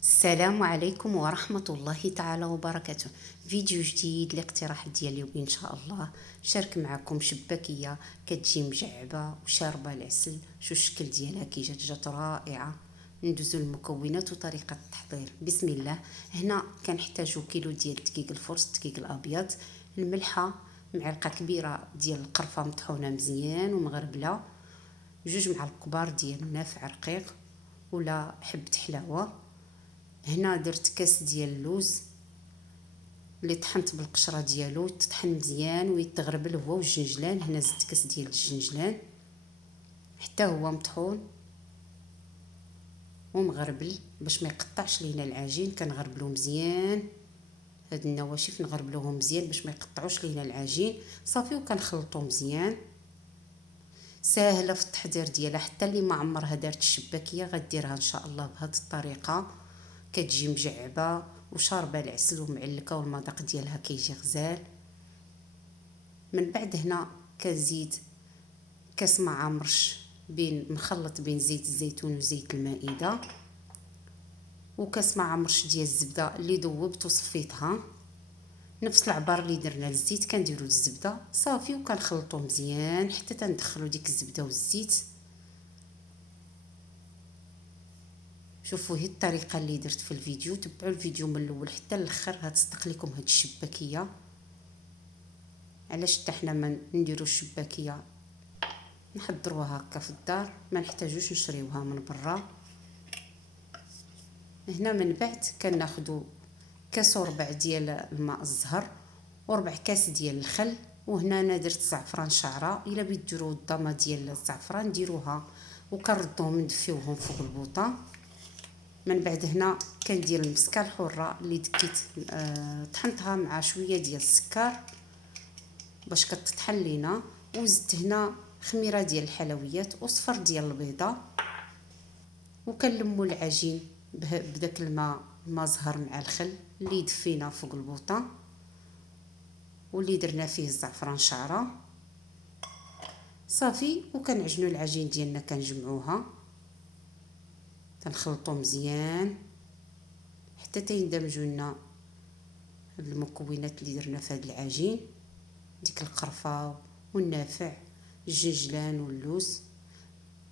السلام عليكم ورحمة الله تعالى وبركاته. فيديو جديد لاقتراح ديال اليوم ان شاء الله. شارك معكم شباكية كتجي مجعبة وشاربة العسل. شو الشكل ديالها كي جات رائعة. ندوزو المكونات وطريقة التحضير. بسم الله. هنا كنحتاجو كيلو ديال الدقيق الفرص، الدقيق الابيض، الملحة، معلقة كبيرة ديال القرفة مطحونة مزيان ومغربلة، 2 معالق كبار ديال النافع رقيق ولا حبة حلاوة. هنا درت كاس ديال اللوز اللي طحنت بالقشره ديالو، تطحن مزيان ويتغربل هو والجنجلان. هنا زدت كاس ديال الجنجلان حتى هو مطحون ومغربل باش ما يقطعش لينا العجين. كنغربلو مزيان هاد النواشف، نغربلوهم مزيان باش ما يقطعوش لينا العجين. صافي وكنخلطو مزيان. ساهله في التحضير ديالها، حتى اللي ما عمرها دارت الشباكيه غديرها ان شاء الله بهذه الطريقه. كتجي مجعبه وشاربه العسل ومعلكه والمذاق ديالها كيجي غزال. من بعد هنا كنزيد كاس معامرش مخلط بين زيت الزيتون وزيت المائده، وكاس معامرش ديال الزبده اللي ذوبت وصفيتها. نفس العبار اللي درنا للزيت كنديروا للزبده. صافي وكنخلطو مزيان حتى تندخلوا ديك الزبده والزيت. شوفوا هي الطريقه اللي درت في الفيديو، تبعوا الفيديو من الاول حتى الاخر هتصدق لكم هاد الشباكيه. علاش حتى حنا ما نديروا الشباكيه نحضروها هكا في الدار، ما نحتاجوش نشريوها من برا. هنا من بعد كناخذوا كاس وربع ديال الماء الزهر وربع كاس ديال الخل. وهنا انا درت زعفران شعره، الا بغيتو ديروا الضامه ديال الزعفران ديروها، وكنردوهم ندفيوهم فوق البوطه. من بعد هنا كندير المسكه الحره اللي دكيت طحنتها مع شويه ديال السكر باش كتطحن لينا. وزدت هنا خميره ديال الحلويات وصفر ديال البيضه، وكنلموا العجين بداك الماء زهر مع الخل اللي دفينا فوق البوطه واللي درنا فيه الزعفران شعره. صافي وكنعجنوا العجين ديالنا، كنجمعوها كنخلطو مزيان حتى تيندمجوا لنا هاد المكونات اللي درنا في هاد العجين، ديك القرفه والنافع الجنجلان واللوز.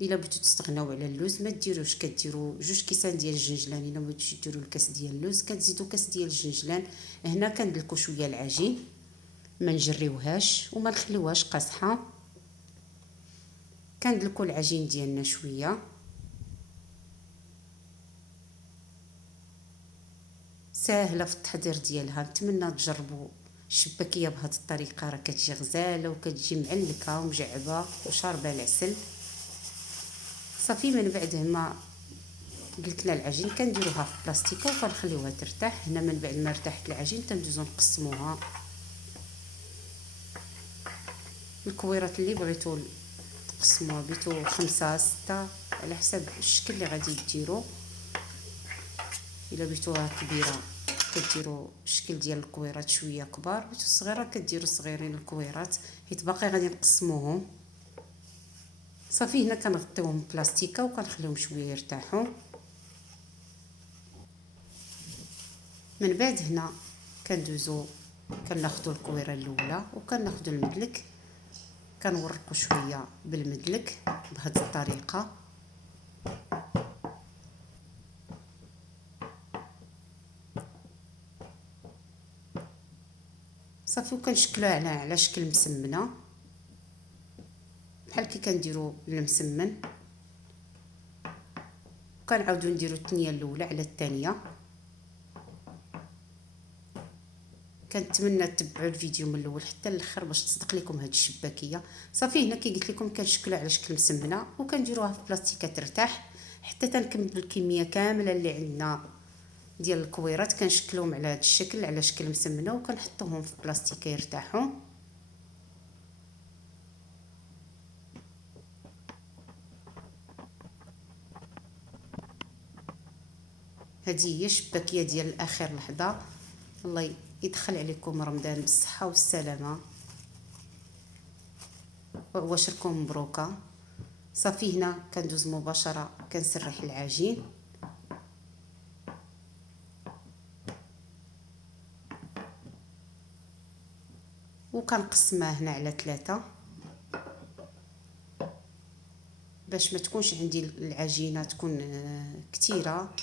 الا بغيتو تستغناو على اللوز ما ديروش، كديروا 2 كيسان ديال الجنجلان. الا بغيتو ديروا الكاس ديال اللوز كتزيدوا كاس ديال الجنجلان. هنا كندلكو شويه العجين، ما نجريوهاش وما نخليوهاش قاصحه. كندلكو العجين ديالنا شويه. ساهله في التحضير ديالها، نتمنى تجربوا الشباكيه بهذه الطريقه، راه كتجي غزاله وكتجي معلكه ومجعبه وشاربه العسل. صافي من بعد ما دلكنا العجين كنديروها في بلاستيكه وكنخليوها ترتاح. هنا من بعد ما ارتاحت العجين كندوزو نقسموها. الكويرات اللي بغيتو تقسموها بيتو 5 6 على حسب الشكل اللي غادي ديروا. الا بغيتوها كبيره كديروا الشكل ديال الكويرات شويه كبار، بغيتو صغيره كديروا صغيرين الكويرات، حيت باقي غادي نقسموهم. صافي هنا كنغطيوهم بلاستيكه وكنخليهم شويه يرتاحوا. من بعد هنا كندوزو كناخذوا الكويره الاولى وكناخذوا المدلك، كنورقوا شويه بالمدلك بهذه الطريقه. صافي وكنشكلوها على شكل مسمنه بحال كي كنديروا المسمن. وكنعاودوا نديروا الثانيه الاولى على الثانيه. كنتمنى تتبعوا الفيديو من الاول حتى الاخر باش تصدق لكم هاد الشباكيه. صافي هنا كي قلت لكم كنشكلوها على شكل مسمنه وكنديروها في بلاستيكه ترتاح حتى تنكمل الكميه كامله اللي عندنا ديال الكويرات. كنشكلوهم على هذا الشكل على شكل مسمنه وكنحطوهم في بلاستيكه يرتاحوا. هذه هي الشباكيه ديال اخر لحظه. الله يدخل عليكم رمضان بالصحه والسلامه وبشركم مبروكه. صافي هنا كندوز مباشره كنسرح العجين. وكنقسمها هنا على 3 باش ما تكونش عندي العجينه تكون كثيره.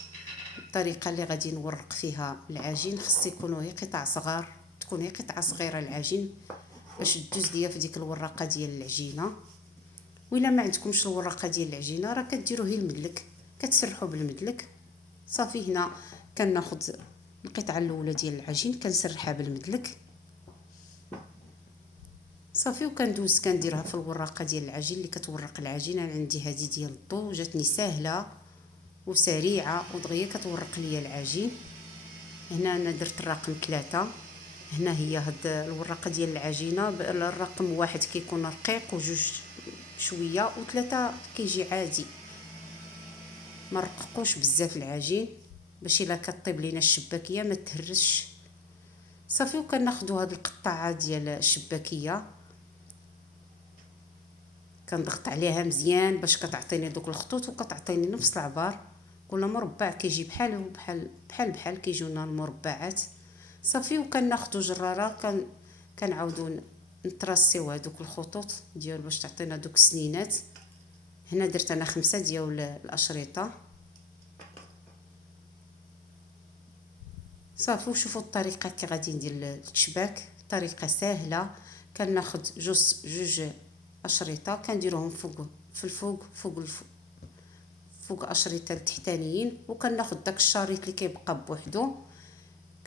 الطريقه اللي غادي نورق فيها العجين خص يكونوا هي قطع صغار، تكون هي قطعه صغيره العجين باش تدوز ليا في ديك الورقه ديال العجينه. وإلا ما عندكمش الورقه ديال العجينه راه كديروه المدلك، كتسرحوا بالمدلك صافي. هنا كناخذ القطعه الاولى ديال العجين كنسرحها بالمدلك صافي، وكندوز كنديرها في الوراقه ديال العجين اللي كتورق العجين. انا عندي هذه ديال الضو جاتني ساهله وسريعه ودغيا كتورق ليا العجين. هنا انا درت الرقم 3. هنا هي هاد الوراقه ديال العجينه، الرقم 1 كيكون رقيق و2 شويه و3 كيجي عادي. ما رققوش بزاف العجين باش الا كطيب لينا الشباكيه ما تهرسش صافي. وكناخذوا هاد القطعه ديال الشباكيه كنضغط عليها مزيان باش كتعطيني دوك الخطوط وكتعطيني نفس العبار. كل مربع كيجي بحال كيجونا المربعات صافي. وكناخذوا جراره كنعاودوا نترسيو هذوك الخطوط ديال باش تعطينا دوك السنينات. هنا درت انا 5 ديال الاشرطه صافي. وشوفوا الطريقه كي غادي ندير الشباك، طريقه سهله. كناخذ جوج اشرطه كنديروهم فوق اشرطه التحتانيين، وكناخذ داك الشريط اللي كيبقى بوحدو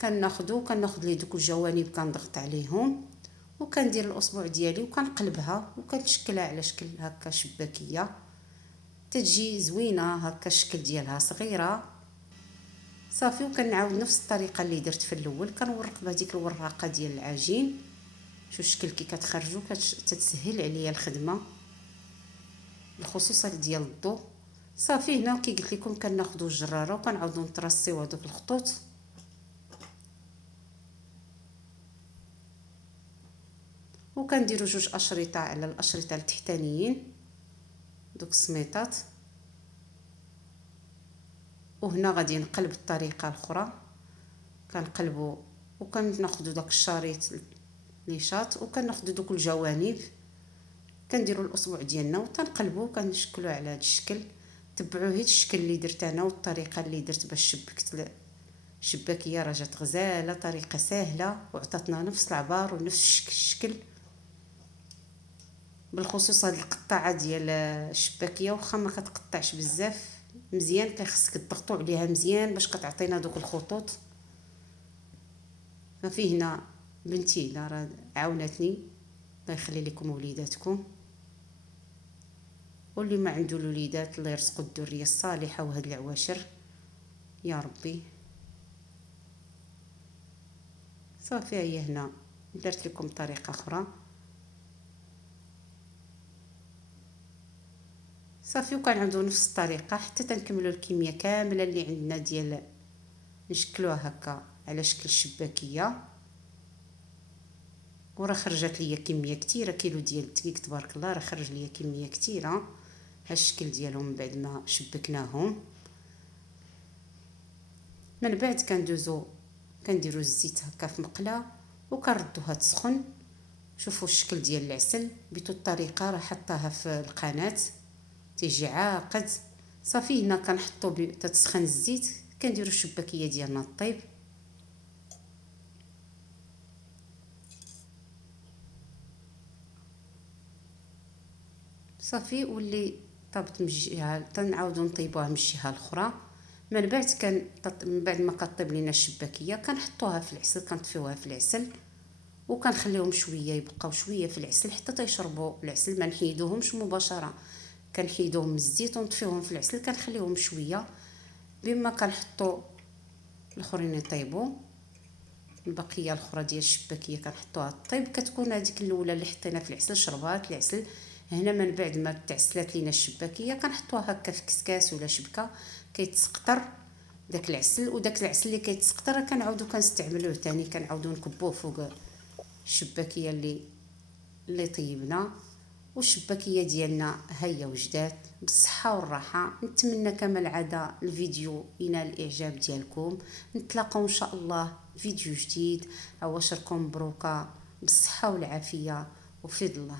كناخذ ليه دوك الجوانب كنضغط عليهم وكندير الاصبع ديالي وكنقلبها وكنشكلها على شكل هكا شباكيه تتجي زوينه هكا الشكل ديالها صغيره صافي. وكنعاود نفس الطريقه اللي درت في الاول كنورق بهذيك الوراقه ديال العجين. شوف الشكل كي كتخرجوا كتسهل عليا الخدمه بالخصوص ديال الضو صافي. هنا كي قلت لكم كناخذوا الجراره وكنعاودوا نترسيو هذوك الخطوط وكنديروا جوج اشرطه على الاشرطه التحتانيين دوك السميطات. وهنا غادي نقلب الطريقه الاخرى كنقلبوا وكناخذوا داك الشريط اللي شاط وكناخذوا دوك الجوانب كنديروا الاصبع ديالنا وتنقلبوا كنشكلوا على هذا الشكل. تبعوا هذا الشكل اللي درت انا والطريقه اللي درت باش شبكت الشباكيه راه جات غزاله، طريقه سهله وعطاتنا نفس العبار ونفس الشكل. بالخصوص هذه القطعه ديال الشباكيه واخا ما كتقطعش بزاف مزيان كيخصك تضغطوا عليها مزيان باش كتعطينا دوك الخطوط. ففي هنا بنتي راه عاونتني، الله يخلي لكم وليداتكم، واللي ما عنده الوليدات الله يرزقو الذريه الصالحه وهاد العواشر يا ربي. صافي هي هنا درت لكم طريقه اخرى صافي. وكنعاودوا نفس الطريقه حتى تنكملوا الكميه كامله اللي عندنا ديال نشكلوها هكا على شكل شباكيه. وراه خرجت ليا كميه كثيره، كيلو ديال الدقيق تبارك الله راه خرج ليا كميه كثيره. ها الشكل ديالهم بعد ما شبكناهم. من بعد كنديروا الزيت هكا في مقله وكنردوها تسخن. شوفوا الشكل ديال العسل بيتو الطريقه راه حطاها في القناه تيجي عاقد صافي. هنا كنحطوا تتسخن الزيت كنديروا الشباكيه ديالنا الطيب صافي. واللي طابت من جهه تنعاودوا نطيبوها من الجهه الاخرى. من بعد ما كطيب لينا الشباكيه كنحطوها في العسل كنطفيوها في العسل وكنخليهم شويه يبقاو شويه في العسل حتى تيشربوا العسل. ما نحيدوهمش مباشره، كنحيدوهم من الزيت ونطفيوهم في العسل كنخليهم شويه بما كنحطوا الاخرين يطيبوا. البقيه الاخرى ديال الشباكيه كنحطوها طيب. كتكون هذيك الاولى اللي حطينا في العسل شربات العسل. هنا من بعد ما تعسلات لينا الشباكيه كنحطوها هكا في كسكاس ولا شبكه كيتسقطر داك العسل. وداك العسل اللي كيتسقطر كنعاودو كنستعملوه ثاني كنعاودو نكبوه فوق الشباكيه اللي طيبنا. والشباكيه ديالنا هيا وجدات بالصحه والراحه. نتمنى كما العاده الفيديو ينال الاعجاب ديالكم. نتلاقاو ان شاء الله فيديو جديد. عواشركم مبروكه بالصحة والعافية وفيض الله.